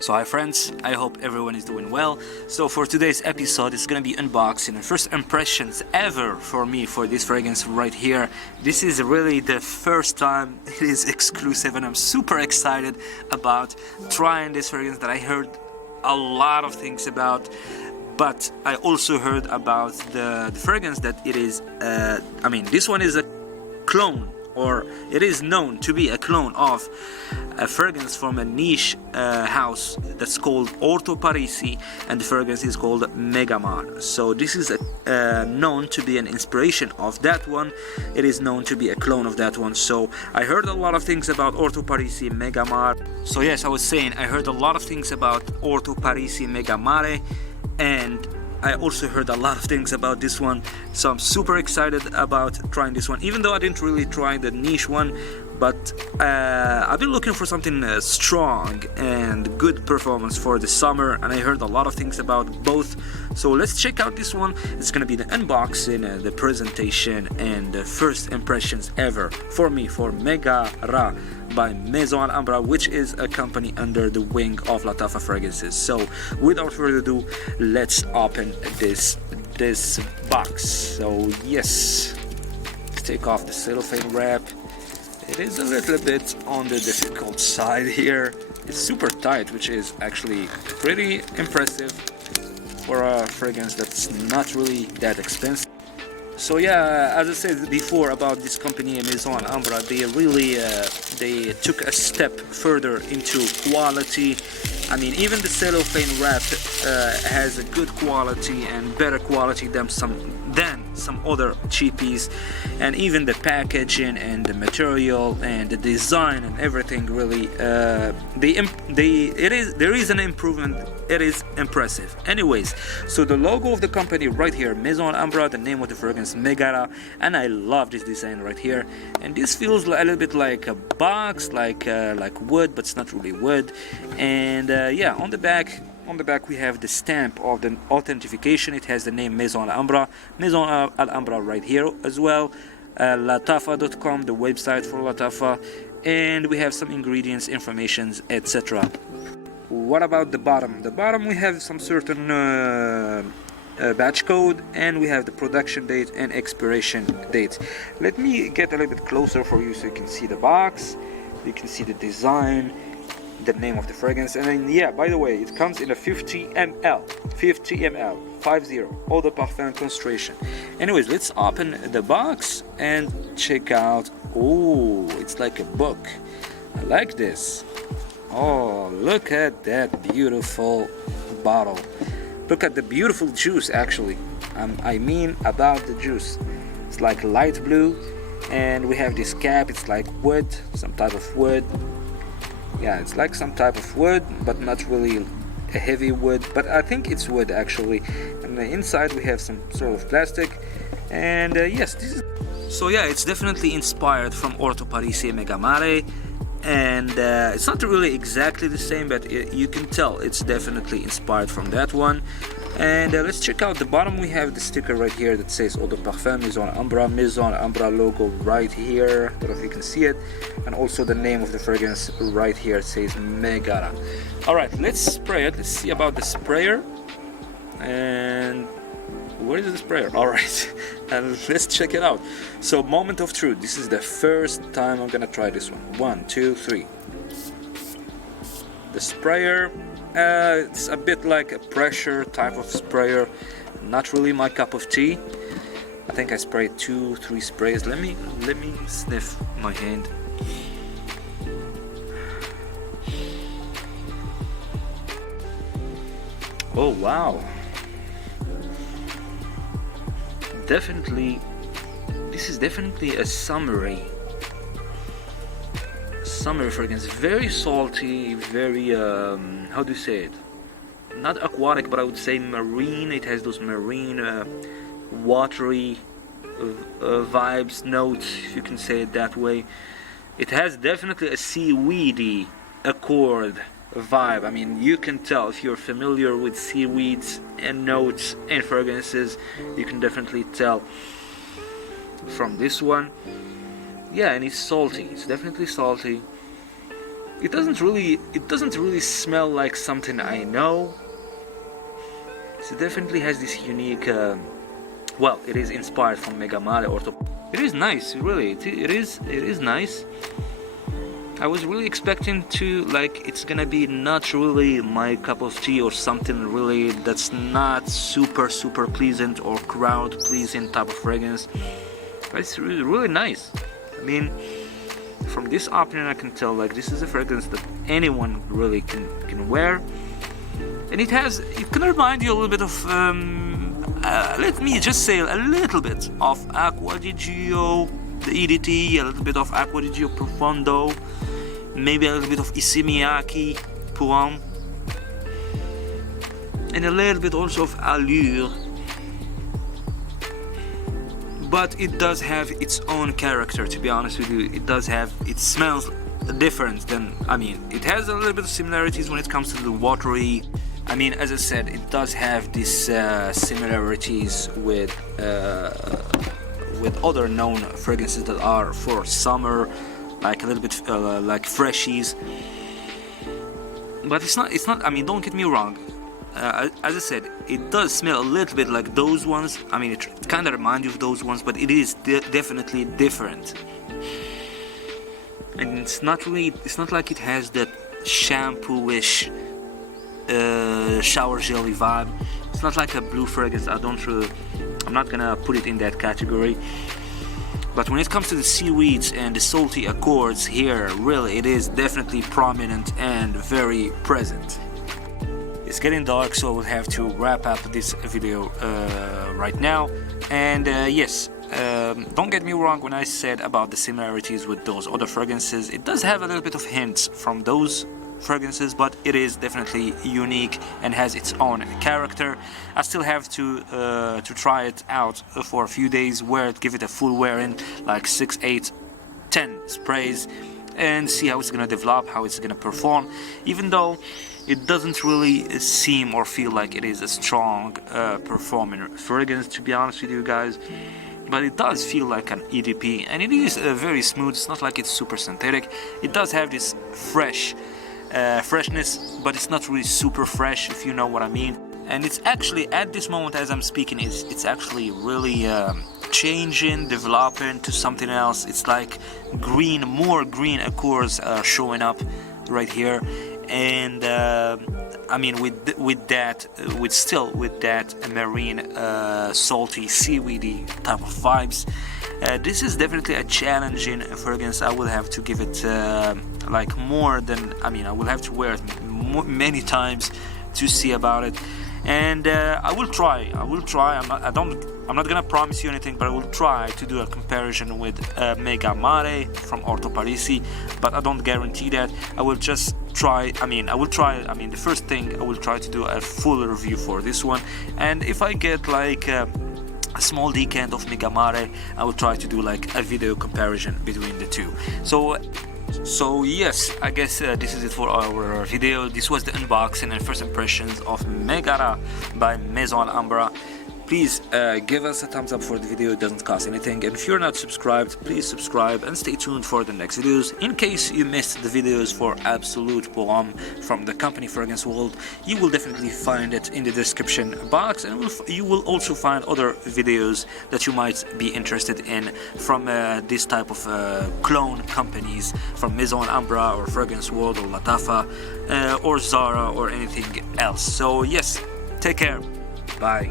So hi friends, I hope everyone is doing well. So for today's episode, it's gonna be unboxing and first impressions ever for me for this fragrance right here. This is really the first time it is exclusive, and I'm super excited about trying this fragrance that I heard a lot of things about. But I also heard about the fragrance that it is, this one is a clone, or it is known to be a clone of a fragrance from a niche house that's called Orto Parisi, and the fragrance is called MEGARA. So this is known to be an inspiration of that one. It is known to be a clone of that one. So I heard a lot of things about Orto Parisi MEGARA. So yes, I was saying I heard a lot of things about Orto Parisi MEGARA, and I also heard a lot of things about this one, so I'm super excited about trying this one, even though I didn't really try the niche one. But I've been looking for something strong and good performance for the summer, and I heard a lot of things about both. So let's check out this one. It's gonna be the unboxing, the presentation, and the first impressions ever for me for MEGARA by Maison Alhambra, which is a company under the wing of LATTAFA Fragrances. So without further ado, let's open this box. So yes, let's take off the cellophane wrap. It is a little bit on the difficult side here. It's super tight, which is actually pretty impressive for a fragrance that's not really that expensive. So yeah, as I said before about this company, Maison Alhambra, they really they took a step further into quality. I mean, even the cellophane wrap has a good quality and better quality than some other cheapies, and even the packaging and the material and the design and everything really there is an improvement. It is impressive. Anyways, so the logo of the company right here, Maison Alhambra, the name of the fragrance MEGARA, and I love this design right here. And this feels a little bit like a box, like wood, but it's not really wood. And yeah, on the back we have the stamp of the authentication. It has the name Maison Alhambra right here as well. LATTAFA.com, the website for LATTAFA, and we have some ingredients, informations, etc. What about the bottom? The bottom we have some certain batch code, and we have the production date and expiration date. Let me get a little bit closer for you so you can see the box, you can see the design, the name of the fragrance, and then yeah, by the way, it comes in a 50 ml, 50 eau de parfum concentration. Anyways, let's open the box and check out. Oh, it's like a book. I like this. Oh, look at that beautiful bottle. Look at the beautiful juice, actually. I mean about the juice. It's like light blue, and we have this cap. It's like wood, some type of wood. Yeah, it's like some type of wood, but not really a heavy wood, but I think it's wood actually. And the inside we have some sort of plastic, and yes, this is. So yeah, it's definitely inspired from Orto Parisi MEGARA. And it's not really exactly the same, but you can tell it's definitely inspired from that one. And let's check out the bottom. We have the sticker right here that says Eau de Parfum Maison Alhambra logo right here. I don't know if you can see it, and also the name of the fragrance right here. It says MEGARA. All right, let's spray it. Let's see about the sprayer. And where is the sprayer? All right, and let's check it out. So moment of truth. This is the first time I'm gonna try this one. 1, 2, 3. The sprayer, it's a bit like a pressure type of sprayer. Not really my cup of tea. I think I sprayed 2-3 sprays. Let me sniff my hand. Oh wow. Definitely, this is definitely a summery fragrance. Very salty, very how do you say it? Not aquatic, but I would say marine. It has those marine, watery vibes, notes, if you can say it that way. It has definitely a seaweedy accord vibe. I mean, you can tell if you're familiar with seaweeds and notes and fragrances, you can definitely tell from this one. Yeah, and it's salty. It's definitely salty. it doesn't really smell like something I know. It definitely has this unique, well, it is inspired from MEGARA or it is nice, really. It is nice. I was really expecting to, like, it's gonna be not really my cup of tea or something really that's not super pleasant or crowd pleasing type of fragrance, but it's really nice. I mean, from this opening I can tell, like, this is a fragrance that anyone really can wear, and it can remind you a little bit of let me just say a little bit of Acqua di Gio, the EDT, a little bit of Acqua di Gio Profondo, maybe a little bit of Isimiaki Poem, and a little bit also of Allure. But it does have its own character, to be honest with you. It smells different than, I mean, it has a little bit of similarities when it comes to the watery. I mean, as I said, it does have these similarities with other known fragrances that are for summer, like a little bit like freshies. But it's not. I mean, don't get me wrong. As I said, it does smell a little bit like those ones. I mean, it kind of reminds you of those ones, but it is definitely different. And it's not like it has that shampoo-ish shower jelly vibe. It's not like a blue fragrance. I'm not gonna put it in that category. But when it comes to the seaweeds and the salty accords here, really, it is definitely prominent and very present. It's getting dark, so I will have to wrap up this video right now. And yes, don't get me wrong when I said about the similarities with those other fragrances. It does have a little bit of hints from those fragrances, but it is definitely unique and has its own character. I still have to try it out for a few days, give it a full wear in, like 6, 8, 10 sprays, and see how it's gonna develop, how it's gonna perform. Even though it doesn't really seem or feel like it is a strong performing fragrance, to be honest with you guys, but it does feel like an EDP, and it is very smooth. It's not like it's super synthetic. It does have this freshness, but it's not really super fresh, if you know what I mean. And it's actually, at this moment as I'm speaking, it's actually really changing, developing to something else. It's like more green accords showing up right here. And I mean, with that marine, salty, seaweedy type of vibes, this is definitely a challenging fragrance. I will have to give it like more than, I mean, I will have to wear it many times to see about it. And I will try. I'm not gonna promise you anything, but I will try to do a comparison with MEGARA from Orto Parisi, but I don't guarantee that. I will just try. The first thing I will try to do a full review for this one, and if I get like a small decant of MEGARA, I will try to do like a video comparison between the two. So yes, I guess this is it for our video. This was the unboxing and first impressions of MEGARA by Maison Alhambra. Please give us a thumbs up for the video. It doesn't cost anything, and if you're not subscribed, please subscribe and stay tuned for the next videos. In case you missed the videos for Absolute Poem from the company Fragrance World, you will definitely find it in the description box, and you will also find other videos that you might be interested in from this type of clone companies from Maison Alhambra or Fragrance World or LATTAFA or Zara or anything else. So yes, take care, bye.